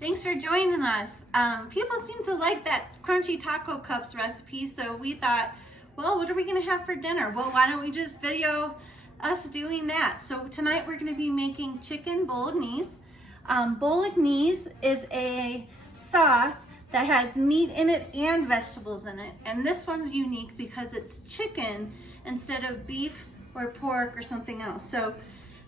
Thanks for joining us. People seem to like that crunchy taco cups recipe, so we thought, well, what are we gonna have for dinner? Well, why don't we just video us doing that? So tonight we're gonna be making chicken bolognese. Bolognese is a sauce that has meat in it and vegetables in it. And this one's unique because it's chicken instead of beef or pork or something else. So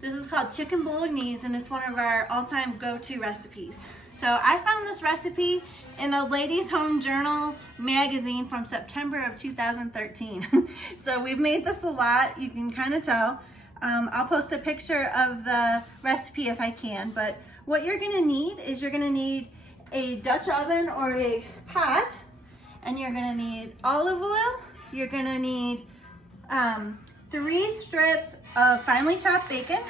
this is called chicken bolognese, and it's one of our all-time go-to recipes. So I found this recipe in a Ladies Home Journal magazine from September of 2013. So we've made this a lot, you can kind of tell. I'll post a picture of the recipe if I can, but what you're gonna need is you're gonna need a Dutch oven or a pot, and you're gonna need olive oil. You're gonna need 3 strips of finely chopped bacon.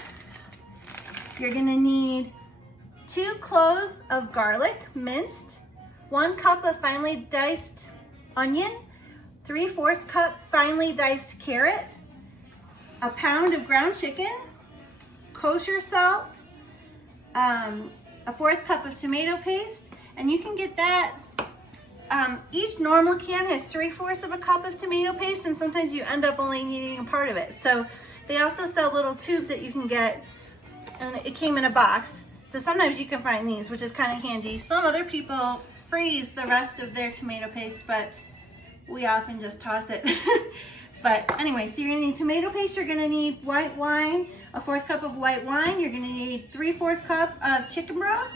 You're gonna need 2 cloves of garlic, minced, 1 cup of finely diced onion, 3/4 cup finely diced carrot, a pound of ground chicken, kosher salt, a 1/4 cup of tomato paste, and you can get that. Each normal can has 3/4 of a cup of tomato paste, and sometimes you end up only needing a part of it. So they also sell little tubes that you can get, and it came in a box. So sometimes you can find these, which is kind of handy. Some other people freeze the rest of their tomato paste, but we often just toss it. But anyway, so you're gonna need tomato paste, you're gonna need white wine, a 1/4 cup of white wine, you're gonna need 3/4 cup of chicken broth,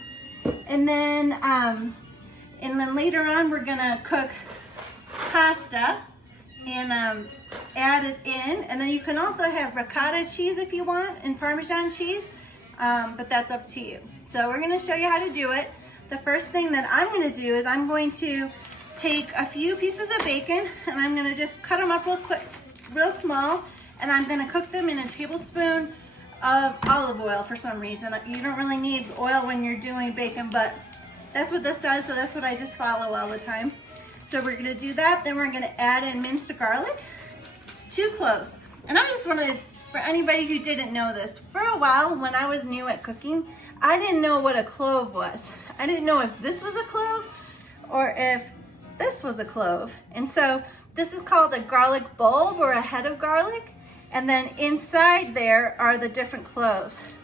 and then later on we're gonna cook pasta and add it in. And then you can also have ricotta cheese if you want, and Parmesan cheese, but that's up to you. So we're gonna show you how to do it. The first thing that I'm gonna do is I'm going to take a few pieces of bacon, and I'm gonna just cut them up real small, and I'm gonna cook them in a tablespoon of olive oil for some reason. You don't really need oil when you're doing bacon, but that's what this says, so that's what I just follow all the time. So we're gonna do that, then we're gonna add in minced garlic, 2 cloves. And I just wanted, for anybody who didn't know this, for a while when I was new at cooking, I didn't know what a clove was. I didn't know if this was a clove or if this was a clove. And so this is called a garlic bulb or a head of garlic. And then inside there are the different cloves.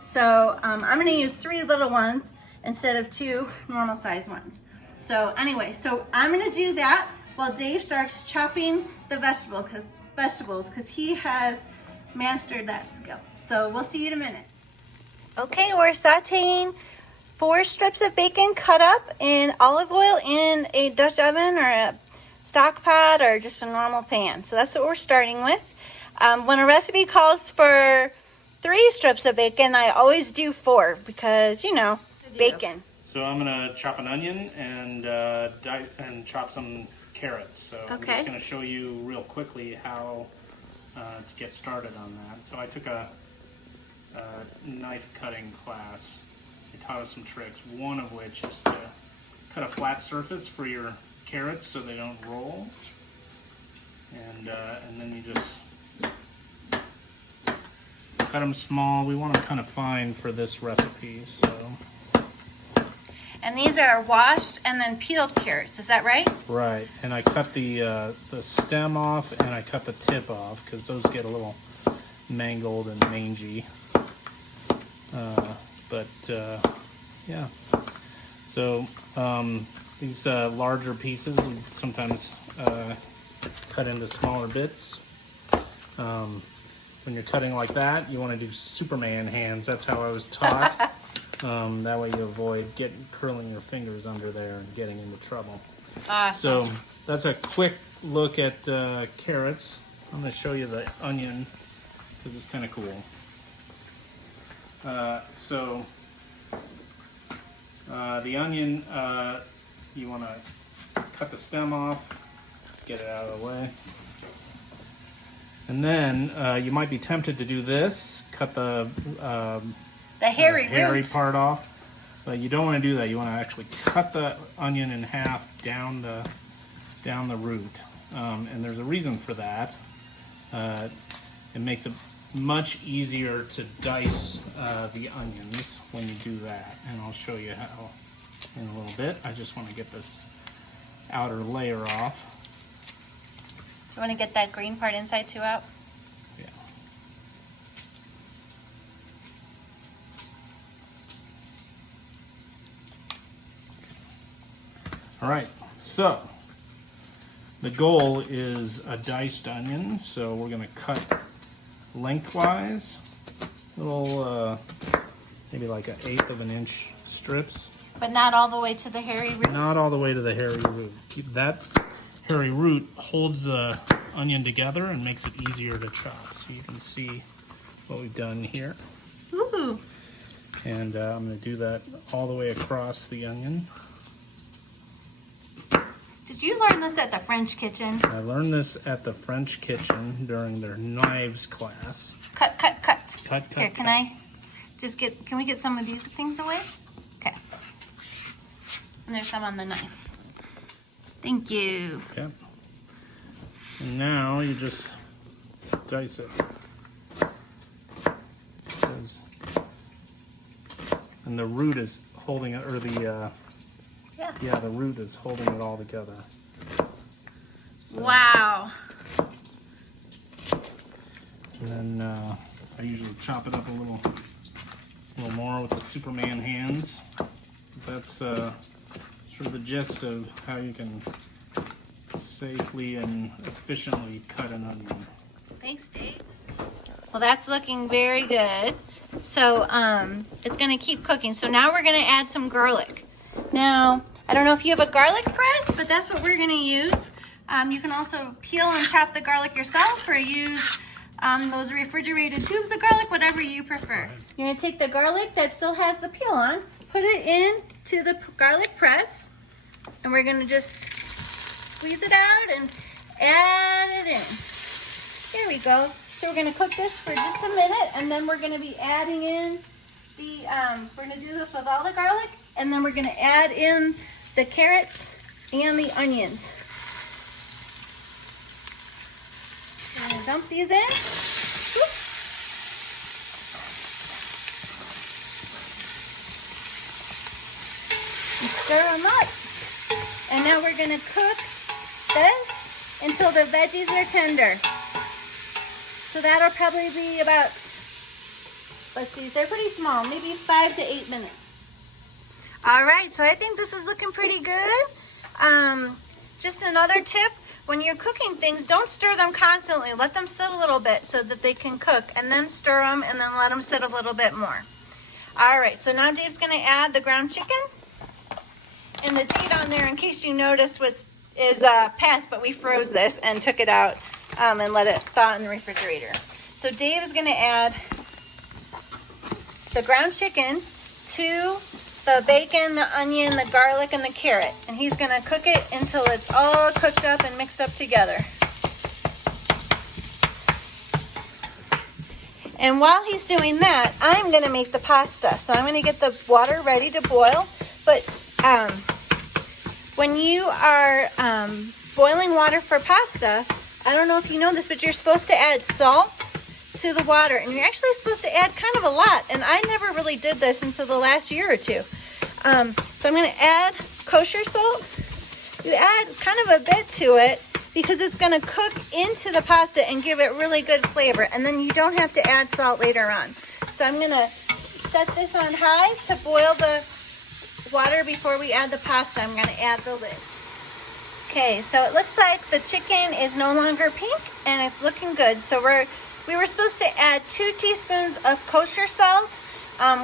So I'm gonna use 3 little ones instead of 2 normal size ones. So anyway, so I'm gonna do that while Dave starts chopping the vegetables because he has mastered that skill. So we'll see you in a minute. Okay, we're sauteing 4 strips of bacon cut up in olive oil in a Dutch oven or a stock pot or just a normal pan. So that's what we're starting with. When a recipe calls for 3 strips of bacon, I always do 4 because, you know, bacon. So I'm gonna chop an onion and chop some carrots. So I'm just gonna show you real quickly how to get started on that. So I took a knife cutting class. They taught us some tricks, one of which is to cut a flat surface for your carrots so they don't roll. And then you just cut them small. We want them kind of fine for this recipe. So. And these are washed and then peeled carrots, is that right? Right, and I cut the stem off and I cut the tip off because those get a little mangled and mangy. Yeah. So these larger pieces we sometimes cut into smaller bits. When you're cutting like that, you want to do Superman hands. That's how I was taught. That way you avoid curling your fingers under there and getting into trouble. Awesome. So that's a quick look at carrots. I'm going to show you the onion because it's kind of cool. The onion, you want to cut the stem off, get it out of the way. And then you might be tempted to do this, cut the hairy part off, but you don't want to do that. You want to actually cut the onion in half down the root, and there's a reason for that. It makes it much easier to dice the onions when you do that, and I'll show you how in a little bit. I just want to get this outer layer off. You want to get that green part inside too out? Yeah. All right, so the goal is a diced onion, so we're going to cut lengthwise, little maybe like 1/8 of an inch strips. But not all the way to the hairy root? Not all the way to the hairy root. That hairy root holds the onion together and makes it easier to chop. So you can see what we've done here. Ooh. And I'm going to do that all the way across the onion. Did you learn this at the French kitchen? I learned this at the French kitchen during their knives class. Cut, cut, cut. Cut, cut, Here, can cut. I just get, can we get some of these things away? Okay. And there's some on the knife. Thank you. Okay. And now you just dice it. And the root is holding it, or the the root is holding it all together. So, wow. and then I usually chop it up a little more with the Superman hands. That's sort of the gist of how you can safely and efficiently cut an onion. Thanks, Dave. Well, that's looking very good. So it's going to keep cooking. So now we're going to add some garlic. Now, I don't know if you have a garlic press, but that's what we're going to use. You can also peel and chop the garlic yourself, or use those refrigerated tubes of garlic, whatever you prefer. You're going to take the garlic that still has the peel on, put it into the garlic press, and we're going to just squeeze it out and add it in. Here we go. So we're going to cook this for just a minute, and then we're going to be adding in the, we're going to do this with all the garlic, and then we're going to add in the carrots and the onions. I'm going to dump these in. Whoop. And stir them up. And now we're going to cook this until the veggies are tender. So that'll probably be about, let's see, they're pretty small, maybe 5 to 8 minutes. All right, so I think this is looking pretty good. Just another tip, when you're cooking things, don't stir them constantly. Let them sit a little bit so that they can cook, and then stir them, and then let them sit a little bit more. All right, so now Dave's gonna add the ground chicken. And the date on there, in case you noticed, is past, but we froze this and took it out and let it thaw in the refrigerator. So Dave is gonna add the ground chicken to the bacon, the onion, the garlic, and the carrot. And he's gonna cook it until it's all cooked up and mixed up together. And while he's doing that, I'm gonna make the pasta. So I'm gonna get the water ready to boil. But when you are boiling water for pasta, I don't know if you know this, but you're supposed to add salt to the water, and you're actually supposed to add kind of a lot, and I never really did this until the last year or two. So I'm going to add kosher salt. You add kind of a bit to it because it's going to cook into the pasta and give it really good flavor, and then you don't have to add salt later on. So I'm going to set this on high to boil the water before we add the pasta. I'm going to add the lid. Okay, so it looks like the chicken is no longer pink, and it's looking good. So we were supposed to add 2 teaspoons of kosher salt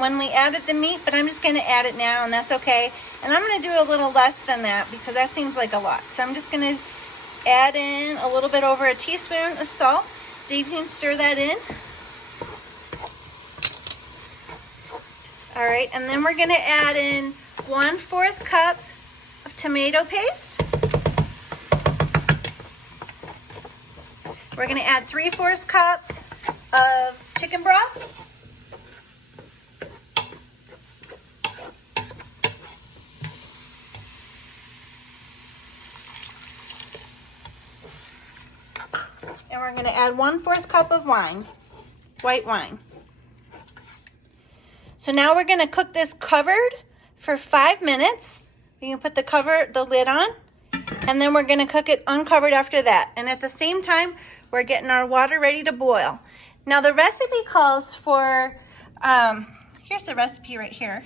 when we added the meat, but I'm just going to add it now, and that's okay. And I'm going to do a little less than that because that seems like a lot. So I'm just going to add in a little bit over a teaspoon of salt. Dave can stir that in. All right, and then we're going to add in 1/4 cup of tomato paste. We're going to add 3/4 cup of chicken broth. And we're going to add 1/4 cup of wine. white wine. So now we're gonna cook this covered for 5 minutes. You can put the lid on, and then we're gonna cook it uncovered after that. And at the same time, we're getting our water ready to boil. Now the recipe calls for, here's the recipe right here.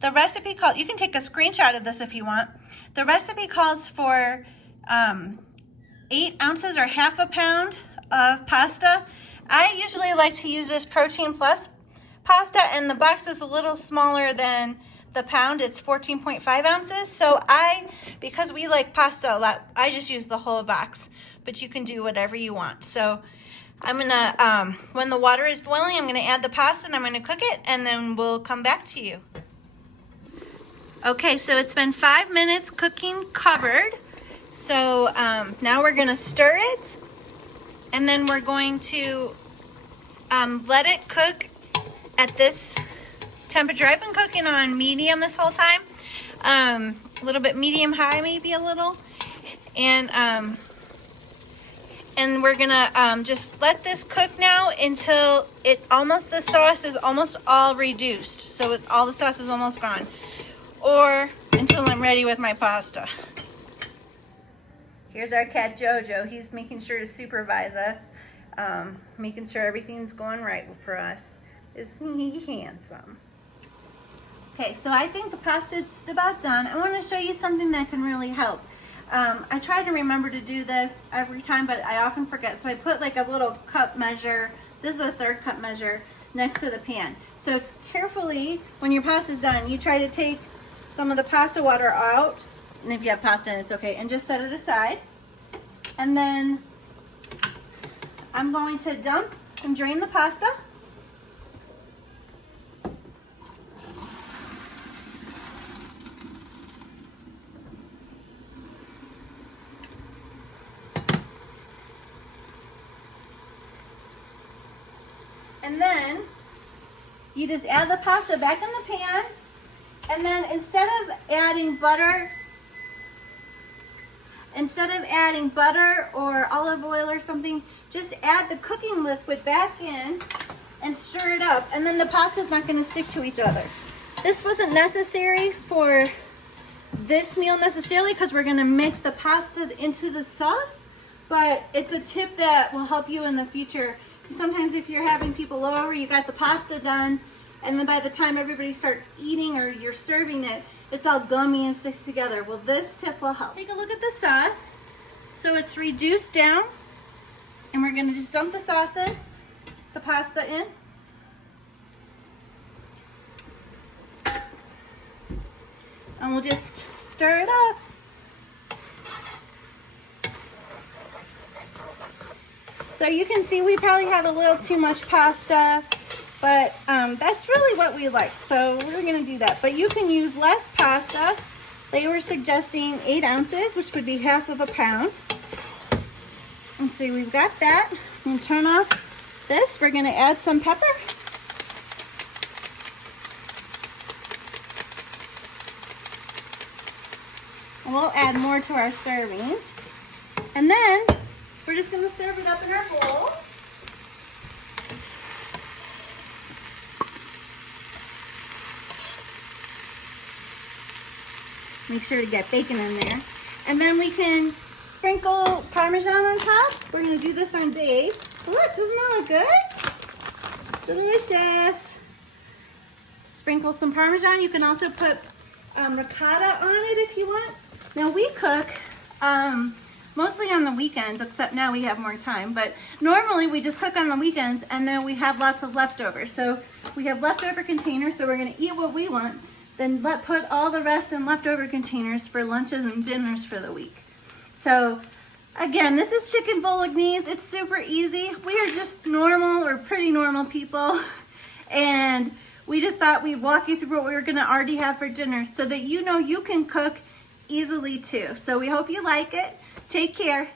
The recipe calls, you can take a screenshot of this if you want. The recipe calls for 8 ounces or half a pound of pasta. I usually like to use this Protein Plus pasta, and the box is a little smaller than the pound. It's 14.5 ounces. So because we like pasta a lot, I just use the whole box, but you can do whatever you want. So I'm gonna, when the water is boiling, I'm gonna add the pasta and I'm gonna cook it, and then we'll come back to you. Okay, so it's been 5 minutes cooking covered. So now we're gonna stir it, and then we're going to let it cook at this temperature. I've been cooking on medium this whole time, a little bit medium high, maybe a little, and we're gonna just let this cook now until the sauce is almost all reduced. So all the sauce is almost gone, or until I'm ready with my pasta. Here's our cat Jojo. He's making sure to supervise us, making sure everything's going right for us. Isn't he handsome? Okay, so I think the pasta is just about done. I want to show you something that can really help. I try to remember to do this every time, but I often forget. So I put like a little cup measure. This is a 1/3 cup measure next to the pan. So it's carefully, when your pasta is done, you try to take some of the pasta water out, and if you have pasta in it, it's okay, and just set it aside. And then I'm going to dump and drain the pasta. And then you just add the pasta back in the pan, and then instead of adding butter or olive oil or something, just add the cooking liquid back in and stir it up, and then the pasta's not going to stick to each other. This wasn't necessary for this meal necessarily, because we're going to mix the pasta into the sauce, but it's a tip that will help you in the future. Sometimes if you're having people over, you got the pasta done, and then by the time everybody starts eating or you're serving it, it's all gummy and sticks together. Well, this tip will help. Take a look at the sauce. So it's reduced down, and we're gonna just dump the sauce in, the pasta in. And we'll just stir it up. So you can see we probably have a little too much pasta, but that's really what we like. So we're gonna do that. But you can use less pasta. They were suggesting 8 ounces, which would be half of a pound. And so we've got that. And turn off this. We're gonna add some pepper. And we'll add more to our servings. And then we're just gonna serve it up in our bowls. Make sure to get bacon in there. And then we can sprinkle Parmesan on top. We're gonna do this on days. Look, doesn't that look good? It's delicious. Sprinkle some Parmesan. You can also put ricotta on it if you want. Now we cook mostly on the weekends, except now we have more time, but normally we just cook on the weekends, and then we have lots of leftovers. So we have leftover containers, so we're gonna eat what we want, then put all the rest in leftover containers for lunches and dinners for the week. So again, this is chicken bolognese. It's super easy. We are just normal or pretty normal people, and we just thought we'd walk you through what we were gonna already have for dinner so that you know you can cook easily too. So we hope you like it. Take care.